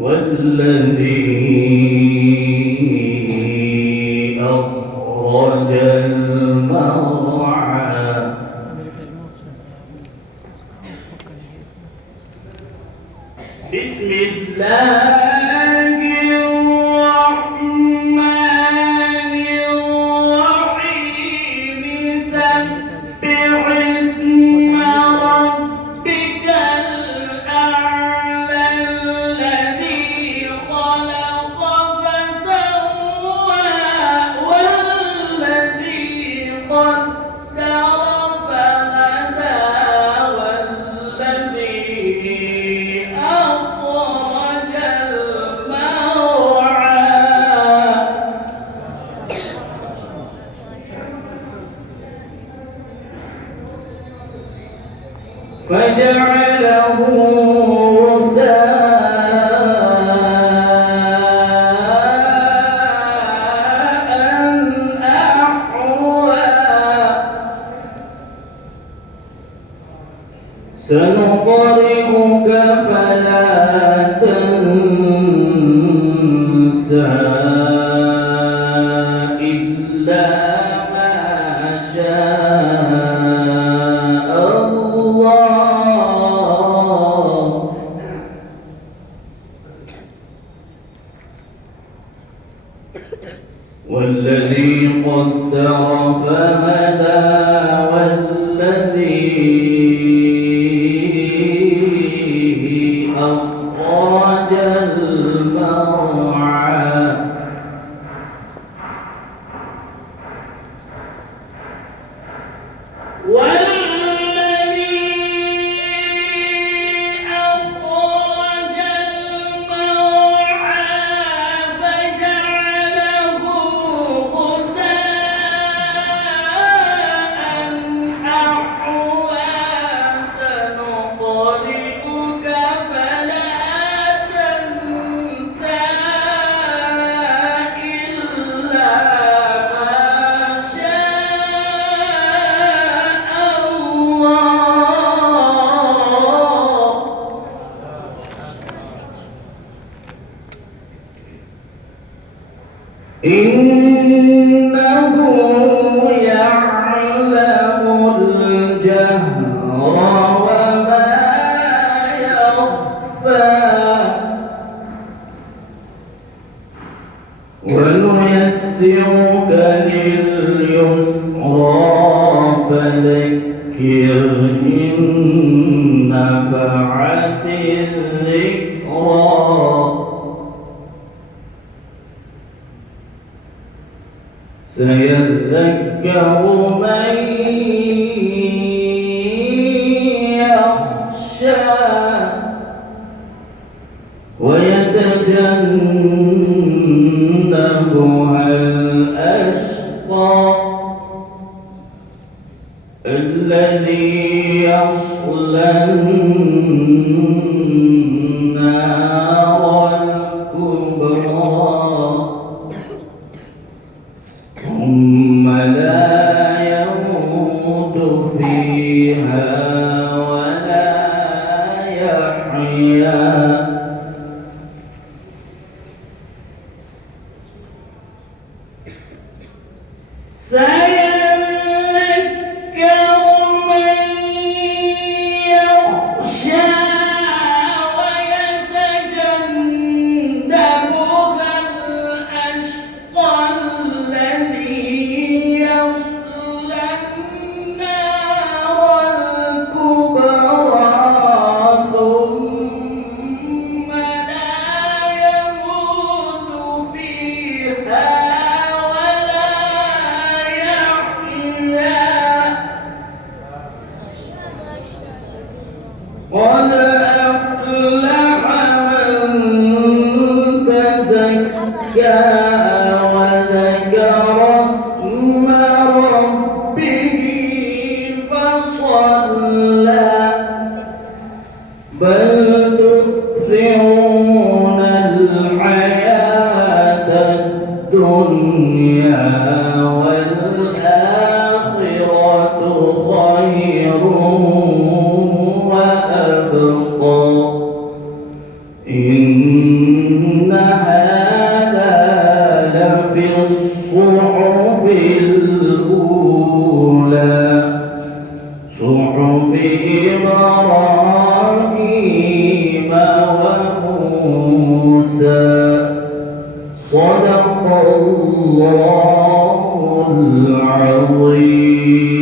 والذي أخرج المرعى بسم الله الرحمن الرحيم سبح اسم ربك الأعلى الذي خلق فسوى والذي قدر فهدى والذي أخرج المرعى فجعله غثاء أحوى سنقرئك فلا تنسى إلا ما شاء الله والذي قدر فهدى والذي أخرج المرعى والذي أخرج المرعى فجعله غثاء أحوى سنقرئك فلا تنسى إلا ما شاء الله إنه يعلم الجهر وما يخفى ونيسرك لليسرى فذكر إن نفعت الذكرى سيذكر من يخشى ويتجنبها الأشقى الذي يصلى النار الكبرى ثم لا يموت فيها ولا يحيا سيذكر من يخشى ويتجنبها الأشقى الذي يصلى النار الكبرى ثم إن هذا لفي الصحف الأولى صحف إبراهيم وموسى صدق الله العظيم.